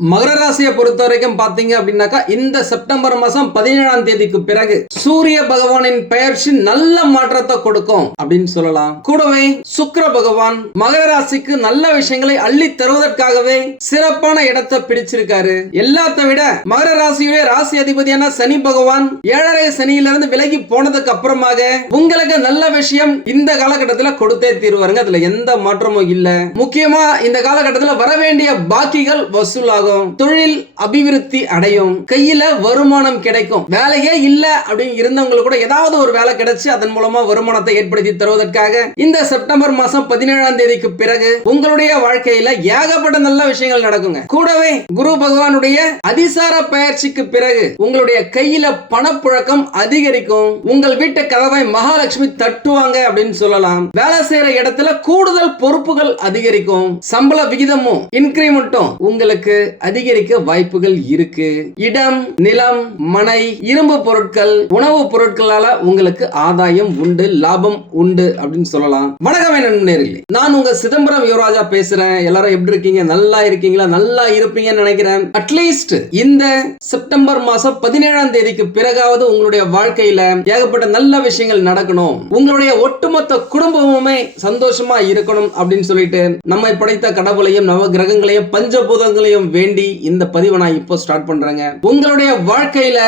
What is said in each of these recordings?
மகர ராசியை பொறுத்த வரைக்கும் பாத்தீங்க அப்படின்னாக்கா இந்த செப்டம்பர் மாசம் பதினேழாம் தேதிக்கு பிறகு சூரிய பகவானின் பெயர்ச்சி நல்ல மாற்றத்தை கொடுக்கும் அப்படின்னு சொல்லலாம். கூடவே சுக்கர பகவான் மகர ராசிக்கு நல்ல விஷயங்களை அள்ளி தருவதற்காகவே சிறப்பான இடத்தை பிடிச்சிருக்காரு. எல்லாத்த விட மகர ராசியுடைய ராசி அதிபதியான சனி பகவான் ஏழரை சனியிலிருந்து விலகி போனதுக்கு அப்புறமாக உங்களுக்கு நல்ல விஷயம் இந்த காலகட்டத்துல கொடுத்தே தீர்வாருங்க. அதுல எந்த மாற்றமும் இல்ல. முக்கியமா இந்த காலகட்டத்துல வர வேண்டிய பாக்கிகள் வசூலாகும். தொழில் அபிவிருத்தி அடையும். கையில வருமானம் கிடைக்கும். வேலையே இல்ல அப்படின்னு இருந்தவங்களுக்கு கூட ஏதாவது ஒரு வேலை கிடைச்சு அதன் மூலமா வருமானத்தை ஏற்படுத்தி தருவதற்காக இந்த செப்டம்பர் மாசம் பதினேழாம் தேதிக்கு பிறகு உங்களுடைய வாழ்க்கையில ஏகப்பட்ட நல்ல விஷயங்கள் நடக்குங்க. கூடவே குரு பகவானுடைய அதிசார பயிற்சிக்கு பிறகு உங்களுடைய கையில பணப்புழக்கம் அதிகரிக்கும். உங்கள் வீட்டு கதவை மகாலட்சுமி தட்டுவாங்க அப்படின்னு சொல்லலாம். வேலை செய்யற இடத்துல கூடுதல் பொறுப்புகள் அதிகரிக்கும். சம்பள விகிதமும் இன்கிரிமெண்ட்டும் உங்களுக்கு அதிகரிக்க வாய்ப்புகள் இருக்கு. இடம் நிலம் மனை இரும்பு பொருட்கள் உணவுப் பொருட்களால உங்களுக்கு ஆதாயம் உண்டு லாபம் உண்டு அப்படின்னு சொல்லலாம். வணக்கம் நேர்களே. நான் உங்க சிதம்பரம் யுவராஜா பேசுறேன். எல்லாரும் எப்படி இருக்கீங்க? நல்லா இருக்கீங்களா? நல்லா இருப்பீங்கன்னு நினைக்கிறேன். அட்லீஸ்ட் இந்த செப்டம்பர் மாசம் பதினேழாம் தேதிக்கு பிறகாவது உங்களுடைய வாழ்க்கையில ஏகப்பட்ட நல்ல விஷயங்கள் நடக்கணும். உங்களுடைய ஒட்டுமொத்த குடும்பமுமே சந்தோஷமா இருக்கணும் அப்படின்னு சொல்லிட்டு நம்மை படைத்த கடவுளையும் நவ கிரகங்களையும் பஞ்சபூதங்களையும் வேண்டி இந்த பதிவை நான் இப்போ ஸ்டார்ட் பண்றேங்க. உங்களுடைய வாழ்க்கையில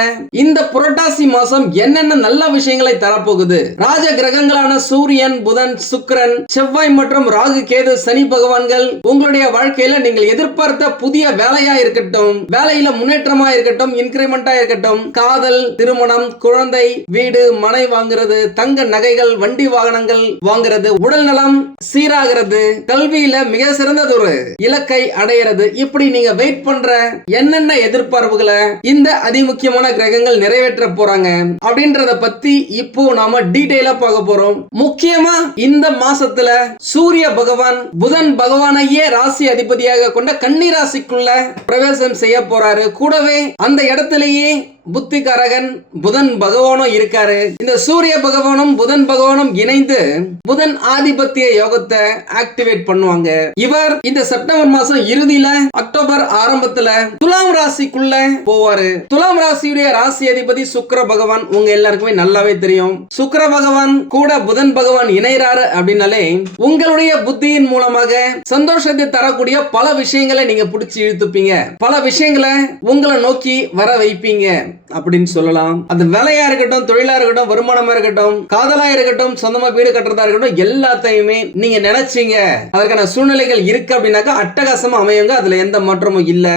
இந்த புரட்டாசி மாசம் என்னென்ன நல்ல விஷயங்களை தரப்போகுது? ராஜ கிரகங்களான சூரியன் புதன் சுக்கரன் செவ்வாய் மற்றும் ராகு கேது சனி பகவான்கள் உங்களுடைய வாழ்க்கையில நீங்கள் எதிர்பார்த்த புதிய வேலையா இருக்கட்டும் வேலையில முன்னேற்றமா இருக்கட்டும் இன்கிரிமெண்டா இருக்கட்டும் காதல் திருமணம் குழந்தை வீடு மனை வாங்குறது தங்க நகைகள் வண்டி வாகனங்கள் வாங்குறது உடல் நலம் சீராகிறது கல்வியில மிக சிறந்தது ஒரு இலக்கை அடையிறது. இப்படி நீங்க வெயிட் பண்ற என்னென்ன எதிர்பார்ப்புகளை இந்த அதிமுக்கியமான கிரகங்கள் நிறைவேற்ற போறாங்க அப்படின்றத பத்தி இப்போ நாம டீடைலா பார்க்க போறோம். முக்கியமா இந்த மாசத்துல சூரிய பகவான் புதன் பகவானையே ராசி அதிபதியாக கொண்ட கன்னி ராசிக்குள்ள பிரவேசம் செய்ய போறாரு. கூடவே அந்த இடத்திலேயே புத்திகரகன் புதன் பகவானும் இருக்காரு. இந்த சூரிய பகவானும் புதன் பகவானும் இணைந்து புதன் ஆதிபத்திய யோகத்தை ஆக்டிவேட் பண்ணுவாங்க. இவர் இந்த செப்டம்பர் மாசம் இறுதியில அக்டோபர் ஆரம்பத்துல துலாம் ராசிக்குள்ள போவாரு. துலாம் ராசியுடைய ராசி அதிபதி சுக்கர பகவான் உங்க எல்லாருக்குமே நல்லாவே தெரியும். சுக்கர பகவான் கூட புதன் பகவான் இணைறாரு அப்படின்னாலே உங்களுடைய புத்தியின் மூலமாக சந்தோஷத்தை தரக்கூடிய பல விஷயங்களை நீங்க பிடிச்சி இழுத்துப்பீங்க. பல விஷயங்களை உங்களை நோக்கி வர வைப்பீங்க. அப்படின்னு சொல்லலாம். அந்த வேலையா இருக்கட்டும் தொழிலா இருக்கட்டும் வருமானமா இருக்கட்டும் காதலா இருக்கட்டும் சொந்தமா வீடு கட்டுறதா இருக்கட்டும் எல்லாத்தையுமே நீங்க நினைச்சீங்க. அதற்கான சூழ்நிலைகள் இருக்கு அப்படின்னாக்கா அட்டகாசமா அமையுங்க. அதுல எந்த மாற்றமும் இல்லை.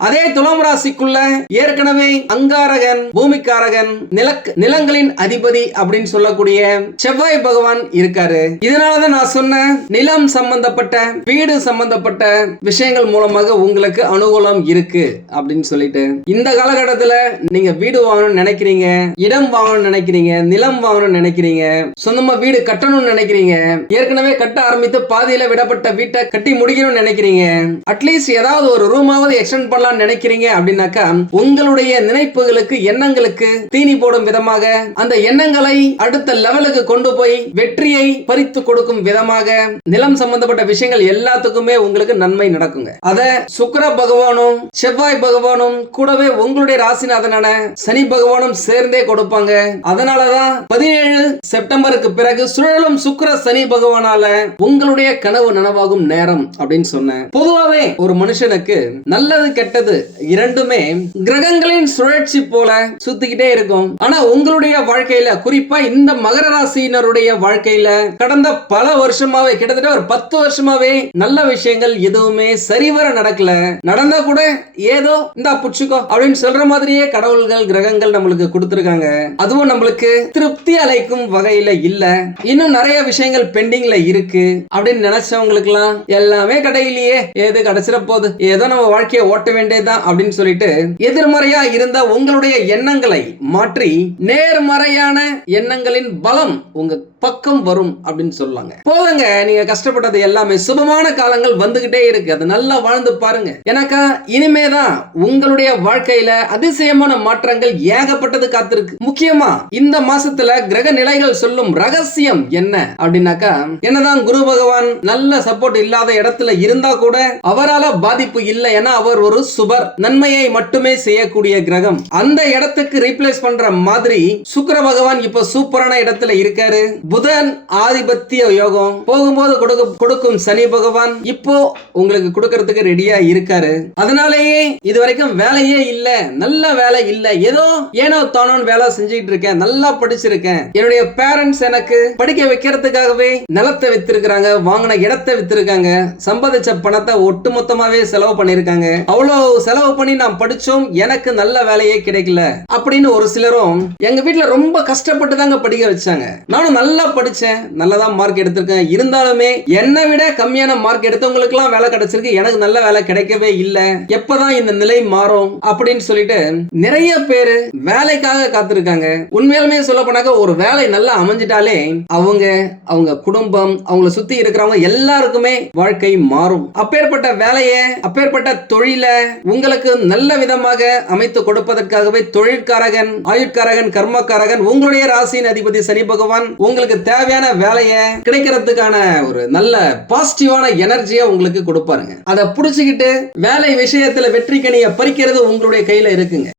அதே துலாம் ராசிக்குள்ள ஏற்கனவே அங்காரகன் பூமிக்காரகன் நிலக் நிலங்களின் அதிபதி அப்படின்னு சொல்லக்கூடிய செவ்வாய் பகவான் இருக்காரு. இதனாலதான் நான் சொன்னேன் நிலம் சம்பந்தப்பட்ட வீடு சம்பந்தப்பட்ட விஷயங்கள் மூலமாக உங்களுக்கு அனுகூலம் இருக்கு அப்படின்னு சொல்லிட்டு. இந்த காலகட்டத்துல நீங்க வீடு வாங்கணும்னு நினைக்கிறீங்க இடம் வாங்கணும்னு நினைக்கிறீங்க நிலம் வாங்கணும்னு நினைக்கிறீங்க சொந்தமா வீடு கட்டணும்னு நினைக்கிறீங்க ஏற்கனவே கட்ட ஆரம்பித்து பாதியில விடப்பட்ட வீட்டை கட்டி முடிக்கணும்னு நினைக்கிறீங்க அட்லீஸ்ட் ஏதாவது ஒரு ரூமாவது பண்ண பண்ணலாம் நினைக்கிறீங்க அப்படின்னாக்கா உங்களுடைய நினைப்புகளுக்கு எண்ணங்களுக்கு தீனி போடும் விதமாக அந்த எண்ணங்களை அடுத்த லெவலுக்கு கொண்டு போய் வெற்றியை பறித்து கொடுக்கும் விதமாக நிலம் சம்பந்தப்பட்ட விஷயங்கள் எல்லாத்துக்குமே உங்களுக்கு நன்மை நடக்குங்க. அத சுக்கர பகவானும் செவ்வாய் பகவானும் கூடவே உங்களுடைய ராசிநாதனான சனி பகவானும் சேர்ந்தே கொடுப்பாங்க. அதனாலதான் பதினேழு செப்டம்பருக்கு பிறகு சுழலும் சுக்கர சனி பகவானால உங்களுடைய கனவு நனவாகும் நேரம் அப்படின்னு சொன்னேன். பொதுவாவே ஒரு மனுஷனுக்கு நல்லது கெட்ட கெட்டது இரண்டுமே கிரகங்களின் சுழற்சி போல சுத்திக்கிட்டே இருக்கும். ஆனா உங்களுடைய வாழ்க்கையில குறிப்பா இந்த மகர ராசியினருடைய வாழ்க்கையில கடந்த பல வருஷமாவே கிட்டத்தட்ட ஒரு பத்து வருஷமாவே நல்ல விஷயங்கள் எதுவுமே சரிவர நடக்கல. நடந்தா கூட ஏதோ இந்த புச்சுக்கோ அப்படின்னு சொல்ற மாதிரியே கடவுள்கள் கிரகங்கள் நம்மளுக்கு கொடுத்திருக்காங்க. அதுவும் நம்மளுக்கு திருப்தி அளிக்கும் வகையில இல்ல. இன்னும் நிறைய விஷயங்கள் பெண்டிங்ல இருக்கு. அப்படின்னு நினைச்சவங்களுக்கு எல்லாம் எல்லாமே கடையிலேயே ஏது கிடைச்சிட போகுது. ஏதோ நம்ம வாழ்க்கையை ஓட்ட வேண்டிய வேண்டியதுதான் அப்படின்னு சொல்லிட்டு எதிர்மறையா இருந்த உங்களுடைய எண்ணங்களை மாற்றி நேர்மறையான எண்ணங்களின் பலம் உங்க பக்கம் வரும் அப்படின்னு சொல்லாங்க போதுங்க நீங்க கஷ்டப்பட்டது எல்லாமே சுபமான காலங்கள் வந்துகிட்டே இருக்கு. அது நல்லா வாழ்ந்து பாருங்க. எனக்கா இனிமேதான் உங்களுடைய வாழ்க்கையில அதிசயமான மாற்றங்கள் ஏகப்பட்டது காத்திருக்கு. முக்கியமா இந்த மாசத்துல கிரக நிலைகள் சொல்லும் ரகசியம் என்ன அப்படின்னாக்கா என்னதான் குரு பகவான் நல்ல சப்போர்ட் இல்லாத இடத்துல இருந்தா கூட அவரால பாதிப்பு இல்லை. ஏன்னா அவர் ஒரு சுபர் நன்மையை மட்டுமே செய்யக்கூடிய கிரகம். அந்த இடத்துக்கு ரீப்ளேஸ் பண்ற மாதிரி சுக்கர பகவான் இப்ப சூப்பரான இடத்துல இருக்காரு. புதன் ஆதிபத்திய யோகம். போகும்போது கொடுக்க கொடுக்கும் சனி பகவான் இப்போ உங்களுக்கு கொடுக்கறதுக்கு ரெடியா இருக்காரு. அதனாலேயே இது வரைக்கும் வேலையே இல்ல. நல்ல வேலை இல்ல. ஏதோ ஏனோ தானோன்னு வேலை செஞ்சுட்டு இருக்கேன். நல்லா படிச்சிருக்கேன். என்னுடைய பேரண்ட்ஸ் எனக்கு படிக்க வைக்கிறதுக்காகவே நிலத்தை வித்திருக்கிறாங்க. வாங்கின இடத்தை வித்திருக்காங்க. சம்பாதிச்ச பணத்தை ஒட்டுமொத்தமாவே செலவு பண்ணிருக்காங்க அவ்வளவு செலவு பண்ணி நான் படிச்சோம் எனக்கு நல்ல வேலையே கிடைக்கல அப்படின்னு ஒரு சிலரும் எங்க வீட்டுல ரொம்ப கஷ்டப்பட்டு தாங்க படிக்க வச்சாங்க. நானும் நல்லா படிச்சேன் நல்லதா மார்க் எடுத்திருக்கேன். இருந்தாலுமே என்னை விட கம்மியான மார்க் எடுத்தவங்களுக்குலாம் வேலை கிடைச்சிருக்கு. எனக்கு நல்ல வேலை கிடைக்கவே இல்லை. எப்பதான் இந்த நிலை மாறும் அப்படின்னு சொல்லிட்டு நிறைய பேரு வேலைக்காக காத்திருக்காங்க. உண்மையாலுமே சொல்ல போனாக்க ஒரு வேலை நல்லா அமைஞ்சிட்டாலே அவங்க அவங்க குடும்பம் அவங்கள சுத்தி இருக்கிறவங்க எல்லாருக்குமே வாழ்க்கை மாறும். அப்பேற்பட்ட வேலையை அப்பேற்பட்ட தொழிலை உங்களுக்கு நல்ல விதமாக அமைத்து கொடுப்பதற்காகவே தொழிற்காரகன் ஆயுட்காரகன் கர்மக்காரகன் உங்களுடைய ராசியின் அதிபதி சனி பகவான் உங்களுக்கு தேவையான வேலையை கிடைக்கிறதுக்கான ஒரு நல்ல பாசிட்டிவான எனர்ஜியை உங்களுக்கு கொடுப்பாருங்க. அதை புடிச்சுக்கிட்டு வேலை விஷயத்துல வெற்றி கனியை பறிக்கிறது உங்களுடைய கையில இருக்குங்க.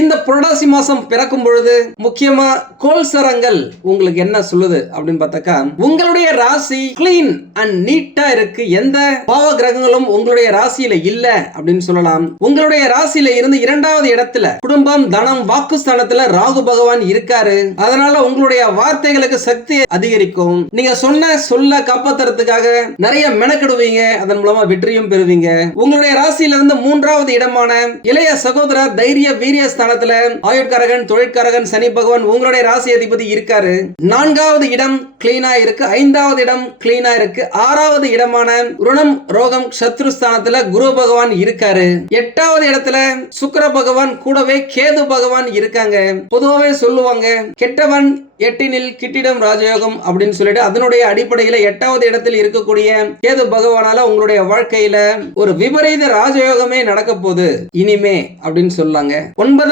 இந்த புரடாசி மாசம் பிறக்கும் பொழுது முக்கியமா கோல் சரங்கள் உங்களுக்கு என்ன சொல்லுது அப்படின்னு பார்த்தாக்கா உங்களுடைய ராசி கிளீன் அண்ட் நீட்டா இருக்கு. எந்த பாவ கிரகங்களும் உங்களுடைய ராசியில இல்ல அப்படின்னு சொல்லலாம். உங்களுடைய ராசியில இருந்து இரண்டாவது இடத்துல குடும்பம் தனம் வாக்குஸ்தானத்துல ராகு பகவான் இருக்காரு. அதனால உங்களுடைய வார்த்தைகளுக்கு சக்தி அதிகரிக்கும். நீங்க சொன்ன சொல்ல காப்பாத்துறதுக்காக நிறைய மெனக்கிடுவீங்க. அதன் மூலமா வெற்றியும் பெறுவீங்க. உங்களுடைய ராசியில இருந்து மூன்றாவது இடமான இளைய சகோதர தைரிய வீரிய ஸ்தானத்துல ஆயுட்காரகன் தொழிற்காரகன் சனி பகவான் உங்களுடைய ராசி அதிபதி இருக்காரு. நான்காவது இடம் கிளீனா இருக்கு. ஐந்தாவது இடம் கிளீனா இருக்கு. ஆறாவது இடமான ருணம் ரோகம் சத்ரு ஸ்தானத்துல குரு பகவான் இருக்காரு. எட்டாவது இடத்துல சுக்கர பகவான் கூடவே கேது பகவான் இருக்காங்க. பொதுவாகவே சொல்லுவாங்க கெட்டவன் எட்டினில் கிட்டிடம் ராஜயோகம் அப்படின்னு சொல்லிட்டு அதனுடைய அடிப்படையில எட்டாவது இடத்தில் இருக்கக்கூடிய கேது பகவானால உங்களுடைய வாழ்க்கையில ஒரு விபரீத ராஜயோகமே நடக்க போகுது இனிமே அப்படின்னு சொல்லாங்க.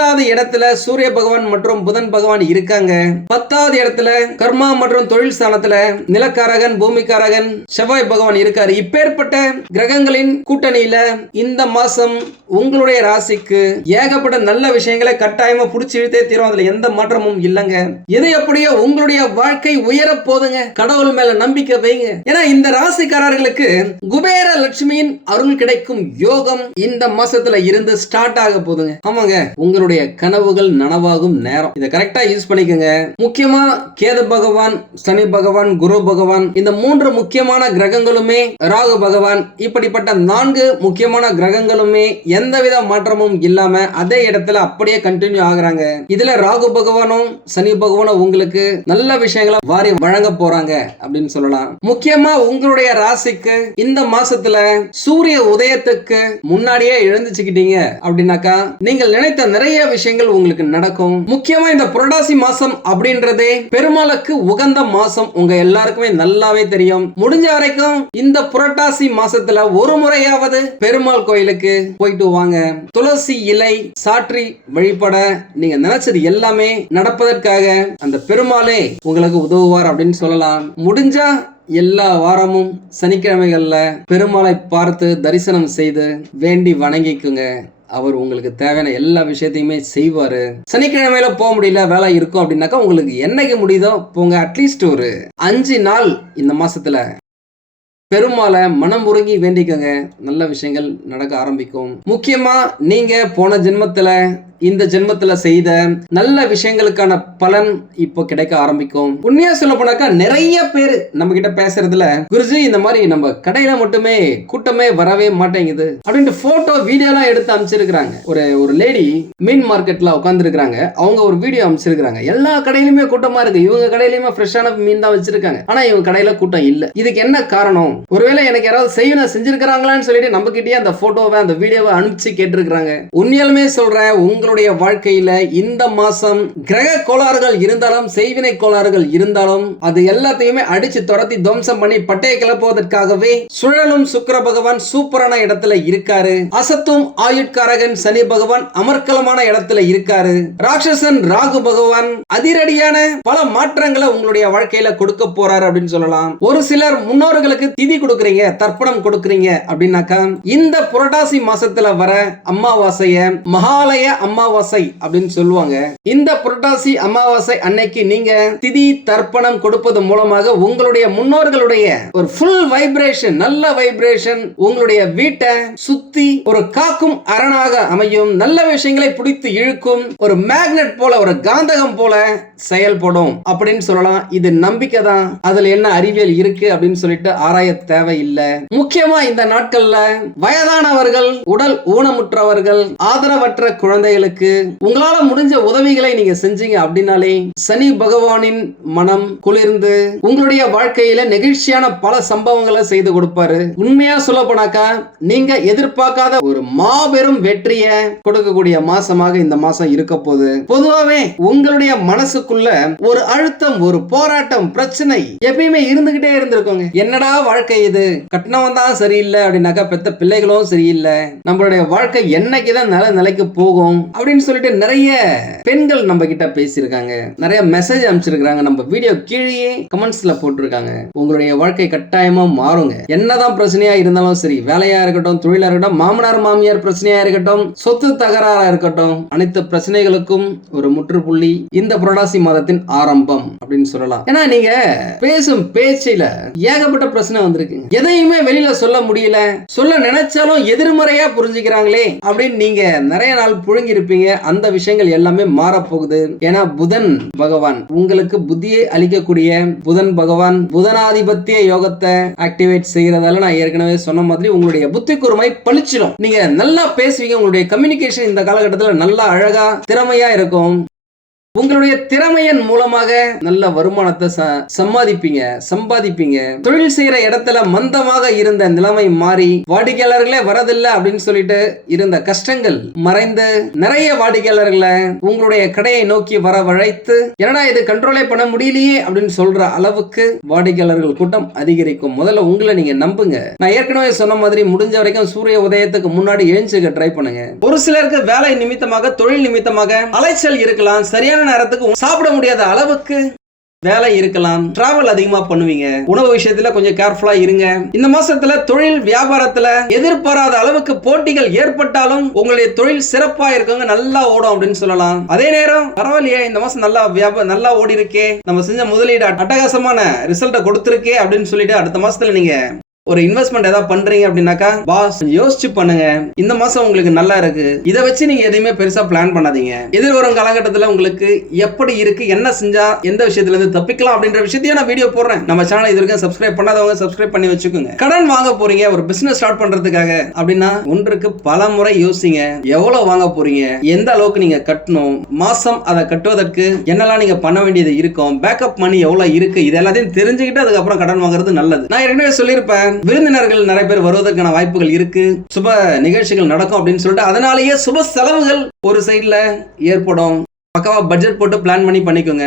ஒன்பதாவது இடத்துல சூரிய பகவான் மற்றும் புதன் பகவான் இருக்காங்க. பத்தாவது இடத்துல கர்மா மற்றும் தொழில் ஸ்தானத்துல நிலக்காரகன் பூமிக்காரகன் செவ்வாய் பகவான் இருக்காரு. இப்பேற்பட்ட கிரகங்களின் கூட்டணியில இந்த மாசம் உங்களுடைய ராசிக்கு ஏகப்பட்ட நல்ல விஷயங்களை கட்டாயமா புடிச்சு இழுத்தே தீரும். அதுல எந்த மாற்றமும் இல்லைங்க. எது எப்படியோ உங்களுடைய வாழ்க்கை உயர போதுங்க. கடவுள் மேல நம்பிக்கை வைங்க. ஏன்னா இந்த ராசிக்காரர்களுக்கு குபேர லட்சுமியின் அருள் கிடைக்கும் யோகம் இந்த மாசத்துல இருந்து ஸ்டார்ட் ஆக போதுங்க ஆமாங்க உங்களுடைய கனவுகள் நனவாகும் நேரம். இதை கரெக்டா யூஸ் பண்ணிக்கோங்க. முக்கியமா கேது பகவான் சனி பகவான் குரு பகவான் இந்த மூன்று முக்கியமான கிரகங்களுமே ராகு பகவான் இப்படிப்பட்ட நான்கு முக்கியமான கிரகங்களுமே எந்தவித மாற்றமும் இல்லாம அதே இடத்துல அப்படியே கண்டினியூ ஆகுறாங்க. இதுல ராகு பகவானும் சனி பகவானும் உங்களுக்கு நல்ல விஷயங்களை வாரி வழங்க போறாங்க அப்படின்னு சொல்லலாம். முக்கியமா உங்களுடைய ராசிக்கு இந்த மாசத்துல சூரிய உதயத்துக்கு முன்னாடியே எழுந்துச்சுக்கிட்டீங்க அப்படின்னாக்கா நீங்கள் நினைத்த நிறைய விஷயங்கள் உங்களுக்கு நடக்கும். முக்கியமா இந்த புரட்டாசி மாசம் அப்படின்றதே பெருமாளுக்கு உகந்த மாசம். உங்க எல்லாருக்குமே நல்லாவே தெரியும். முடிஞ்ச வரைக்கும் இந்த புரட்டாசி மாசத்துல ஒரு முறையாவது பெருமாள் கோயிலுக்கு போயிட்டு வாங்க. துளசி இலை சாற்றி வழிபட நீங்க நினைச்சது எல்லாமே நடப்பதற்காக அந்த பெருமாளே உங்களுக்கு உதவுவார் அப்படின்னு சொல்லலாம். முடிஞ்சா எல்லா வாரமும் சனிக்கிழமைகள்ல பெருமாளை பார்த்து தரிசனம் செய்து வேண்டி வணங்கிக்குங்க. அவர் உங்களுக்கு தேவையான எல்லா விஷயத்தையுமே செய்வாரு. சனிக்கிழமையில போக முடியல வேலை இருக்கும் அப்படின்னாக்கா உங்களுக்கு என்னைக்கு முடியுதோ போங்க அட்லீஸ்ட் ஒரு அஞ்சு நாள் இந்த மாசத்துல. பெருமாளை மனம் உருங்கி வேண்டிக்கோங்க. நல்ல விஷயங்கள் நடக்க ஆரம்பிக்கும். முக்கியமா நீங்க போன ஜென்மத்துல இந்த ஜென்மத்துல செய்த நல்ல விஷயங்களுக்கான பலன் இப்போ கிடைக்க ஆரம்பிக்கும். உண்மையா சொல்ல போனாக்கா நிறைய பேர் நம்ம கிட்ட பேசுறதுல குருஜி இந்த மாதிரி நம்ம கடையில மட்டுமே கூட்டமே வரவே மாட்டேங்குது. அப்படின்ட்டு போட்டோ வீடியோ எல்லாம் எடுத்து அமைச்சிருக்கிறாங்க ஒரு ஒரு லேடி மீன் மார்க்கெட்ல உட்கார்ந்து இருக்காங்க அவங்க ஒரு வீடியோ அமைச்சிருக்காங்க எல்லா கடையிலுமே கூட்டமா இருக்கு. இவங்க கடையிலுமே ஃப்ரெஷ்ஷான மீன் தான் வச்சிருக்காங்க. ஆனா இவங்க கடையில கூட்டம் இல்ல. இதுக்கு என்ன காரணம்? ஒருவேளை எனக்கு யாராவது செய்யணும் செஞ்சிருக்கிறாங்களான்னு சொல்லிட்டு நம்ம கிட்டயே அந்த போட்டோவை அந்த வீடியோவை அனுப்பிச்சு கேட்டிருக்கிறாங்க. உண்மையாலுமே சொல்றேன் உங்களுடைய வாழ்க்கையில இந்த மாசம் கிரக கோளாறுகள் இருந்தாலும் செய்வினை கோளாறுகள் இருந்தாலும் அது எல்லாத்தையுமே அடிச்சு துரத்தி துவம்சம் பண்ணி பட்டையை கிளப்புவதற்காகவே சுழலும் சுக்கர பகவான் சூப்பரான இடத்துல இருக்காரு. அசத்தும் ஆயுட்காரகன் சனி பகவான் அமர்க்கலமான இடத்துல இருக்காரு. ராட்சசன் ராகு பகவான் அதிரடியான பல மாற்றங்களை உங்களுடைய வாழ்க்கையில கொடுக்க போறாரு அப்படின்னு சொல்லலாம். ஒரு சிலர் முன்னோர்களுக்கு திதி கொடுக்குறீங்க தர்ப்பணம் கொடுக்குறீங்க அப்படின்னாக்கா இந்த புரட்டாசி மாசத்துல வர அமாவாசைய மகாலய அம்மா அமாவாசை அப்படின்னு சொல்லுவாங்க. இந்த புரட்டாசி அமாவாசை அன்னைக்கு நீங்க திதி தர்ப்பணம் கொடுப்பது மூலமாக உங்களுடைய முன்னோர்களுடைய ஒரு ஃபுல் வைப்ரேஷன் நல்ல வைப்ரேஷன் உங்களுடைய வீட்டை சுத்தி ஒரு காக்கும் அரணாக அமையும். நல்ல விஷயங்களை பிடித்து இழுக்கும் ஒரு மேக்னெட் போல ஒரு காந்தகம் போல செயல்படும் அப்படின்னு சொல்லலாம். இது நம்பிக்கை தான். அதுல என்ன அறிவியல் இருக்கு அப்படின்னு சொல்லிட்டு ஆராய தேவையில்லை. முக்கியமா இந்த நாட்கள்ல வயதானவர்கள் உடல் ஊனமுற்றவர்கள் ஆதரவற்ற குழந்தைகள் குழந்தைகளுக்கு உங்களால முடிஞ்ச உதவிகளை நீங்க செஞ்சீங்க அப்படின்னாலே சனி பகவானின் மனம் குளிர்ந்து உங்களுடைய வாழ்க்கையில நெகிழ்ச்சியான பல சம்பவங்களை செய்து கொடுப்பாரு. உண்மையா சொல்ல போனாக்கா நீங்க எதிர்பார்க்காத ஒரு மாபெரும் வெற்றியை கொடுக்கக்கூடிய மாசமாக இந்த மாசம் இருக்க போகுது. பொதுவாவே உங்களுடைய மனசுக்குள்ள ஒரு அழுத்தம் ஒரு போராட்டம் பிரச்சனை எப்பயுமே இருந்துகிட்டே இருந்திருக்கோங்க. என்னடா வாழ்க்கை இது? கட்டணம் தான் சரியில்லை அப்படின்னாக்கா பெத்த பிள்ளைகளும் சரியில்லை. நம்மளுடைய வாழ்க்கை என்னைக்குதான் நல்ல நிலைக்கு போகும்? அப்படின்னு சொல்லிட்டு நிறைய பெண்கள் நம்ம கிட்ட பேசியிருக்காங்க. நிறைய மெசேஜ் அனுப்பிச்சிருக்காங்க நம்ம வீடியோ கீழே கமெண்ட்ஸ்ல போட்டிருக்காங்க. உங்களுடைய வாழ்க்கை கட்டாயமா மாறுங்க. என்னதான் பிரச்சனையா இருந்தாலும் சரி வேலையா இருக்கட்டும் தொழிலா இருக்கட்டும் மாமனார் மாமியார் பிரச்சனையா இருக்கட்டும் சொத்து தகராறா இருக்கட்டும் அனைத்து பிரச்சனைகளுக்கும் ஒரு முற்றுப்புள்ளி இந்த புரடாசி மாதத்தின் ஆரம்பம் அப்படின்னு சொல்லலாம். ஏன்னா நீங்க பேசும் பேச்சில ஏகப்பட்ட பிரச்சனை வந்திருக்கு எதையுமே வெளியில சொல்ல முடியல. சொல்ல நினைச்சாலும் எதிர்மறையா புரிஞ்சுக்கிறாங்களே அப்படின்னு நீங்க நிறைய நாள் புழுங்கி இருப்பீங்க அந்த விஷயங்கள் எல்லாமே மாறப்போகுது. ஏன்னா புதன் பகவான் உங்களுக்கு புத்தியை அளிக்கக்கூடிய புதன் பகவான் புதனாதிபத்திய யோகத்தை ஆக்டிவேட் செய்யறதால நான் ஏற்கனவே சொன்ன மாதிரி உங்களுடைய புத்தி கூர்மை பளிச்சிடும் நீங்க நல்லா பேசுவீங்க. உங்களுடைய கம்யூனிகேஷன் இந்த காலகட்டத்தில் நல்லா அழகா திறமையா இருக்கும். உங்களுடைய திறமையின் மூலமாக நல்ல வருமானத்தை ச- சம்பாதிப்பீங்க சம்பாதிப்பீங்க. தொழில் செய்யற இடத்துல மந்தமாக இருந்த நிலைமை மாறி வாடிக்கையாளர்களே வரதில்லை அப்படின்னு சொல்லிட்டு இருந்த கஷ்டங்கள் மறைந்து நிறைய வாடிக்கையாளர்களை உங்களுடைய கடையை நோக்கி வர வழைத்து என்னடா இது கண்ட்ரோலே பண்ண முடியலையே அப்படின்னு சொல்ற அளவுக்கு வாடிக்கையாளர்கள் கூட்டம் அதிகரிக்கும். முதல்ல உங்களை நீங்க நம்புங்க. நான் ஏற்கனவே சொன்ன மாதிரி முடிஞ்ச வரைக்கும் சூரிய உதயத்துக்கு முன்னாடி எழுந்துக்க ட்ரை பண்ணுங்க. ஒரு சிலருக்கு வேலை நிமித்தமாக தொழில் நிமித்தமாக அலைச்சல் இருக்கலாம் சரியான நேரத்துக்கு சாப்பிட முடியாத அளவுக்கு வேலை இருக்கலாம். டிராவல் அதிகமா பண்ணுவீங்க. உணவு விஷயத்துல கொஞ்சம் கேர்ஃபுல்லா இருங்க. இந்த மாசத்துல தொழில் வியாபாரத்துல எதிர்பாராத அளவுக்கு போட்டிகள் ஏற்பட்டாலும் உங்களுடைய தொழில் சிறப்பா இருக்கவங்க நல்லா ஓடும் அப்படின்னு சொல்லலாம். அதே நேரம் பரவாயில்லையே இந்த மாசம் நல்லா வியாபாரம் நல்லா ஓடி இருக்கே நம்ம செஞ்ச முதலீடு அட்டகாசமான ரிசல்ட்டை கொடுத்துருக்கே அப்படின்னு சொல்லிட்டு அடுத்த மாசத்துல நீங்க ஒரு இன்வெஸ்ட்மெண்ட் ஏதாவது பண்றீங்க அப்படின்னாக்கா பாஸ் யோசிச்சு பண்ணுங்க. இந்த மாசம் உங்களுக்கு நல்லா இருக்கு. இதை வச்சு நீங்க எதையுமே பெருசா பிளான் பண்ணாதீங்க. எதிர்வரும் காலகட்டத்தில் உங்களுக்கு எப்படி இருக்கு என்ன செஞ்சா எந்த விஷயத்துல இருந்து தப்பிக்கலாம் அப்படின்ற விஷயத்தையும் நான் வீடியோ போடுறேன். நம்ம சேனல் இது வரைக்கும் சப்ஸ்கிரைப் பண்ணாதவங்க சப்ஸ்கிரைப் பண்ணி வச்சுக்கோங்க. கடன் வாங்க போறீங்க ஒரு பிசினஸ் ஸ்டார்ட் பண்றதுக்காக அப்படின்னா ஒன்றுக்கு பல முறை யோசிங்க. எவ்வளவு வாங்க போறீங்க எந்த அளவுக்கு நீங்க கட்டணும் மாசம் அதை கட்டுவதற்கு என்னெல்லாம் நீங்க பண்ண வேண்டியது இருக்கும் பேக்கப் மணி எவ்வளவு இருக்கு இது எல்லாத்தையும் தெரிஞ்சுக்கிட்டு அதுக்கப்புறம் கடன் வாங்குறது நல்லது. நான் ஏற்கனவே சொல்லியிருப்பேன் விருந்தினர்கள் நிறைய பேர் வருவதற்கான வாய்ப்புகள் இருக்கு. சுப நிகழ்ச்சிகள் நடக்கும் அப்படின்னு சொல்லிட்டு அதனாலேயே சுப செலவுகள் ஒரு சைடுல ஏற்படும். பக்கவா பட்ஜெட் போட்டு பிளான் பண்ணி பண்ணிக்கோங்க.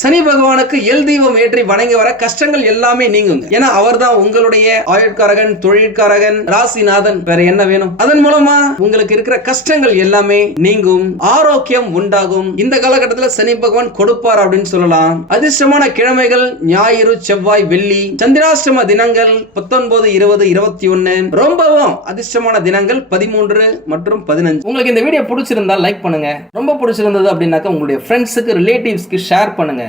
சனி பகவானுக்கு எல் தெய்வம் ஏற்றி வணங்கி வர கஷ்டங்கள் எல்லாமே நீங்குங்க. ஏன்னா அவர்தான் உங்களுடைய ஆயுட்காரகன் தொழிற்காரகன் ராசிநாதன். வேற என்ன வேணும்? அதன் மூலமா உங்களுக்கு இருக்கிற கஷ்டங்கள் எல்லாமே நீங்கும். ஆரோக்கியம் உண்டாகும். இந்த காலகட்டத்தில் சனி பகவான் கொடுப்பார் அப்படின்னு சொல்லலாம். அதிர்ஷ்டமான கிழமைகள் ஞாயிறு செவ்வாய் வெள்ளி சந்திராஷ்டம தினங்கள் பத்தொன்பது இருபது இருபத்தி ஒன்னு. ரொம்பவும் அதிர்ஷ்டமான தினங்கள் பதிமூன்று மற்றும் பதினஞ்சு. உங்களுக்கு இந்த வீடியோ பிடிச்சிருந்தா லைக் பண்ணுங்க. ரொம்ப பிடிச்சிருந்தது அப்படின்னாக்கா உங்களுடைய ஃப்ரெண்ட்ஸுக்கு ரிலேட்டிவ்ஸ்க்கு ஷேர் பண்ணுங்க.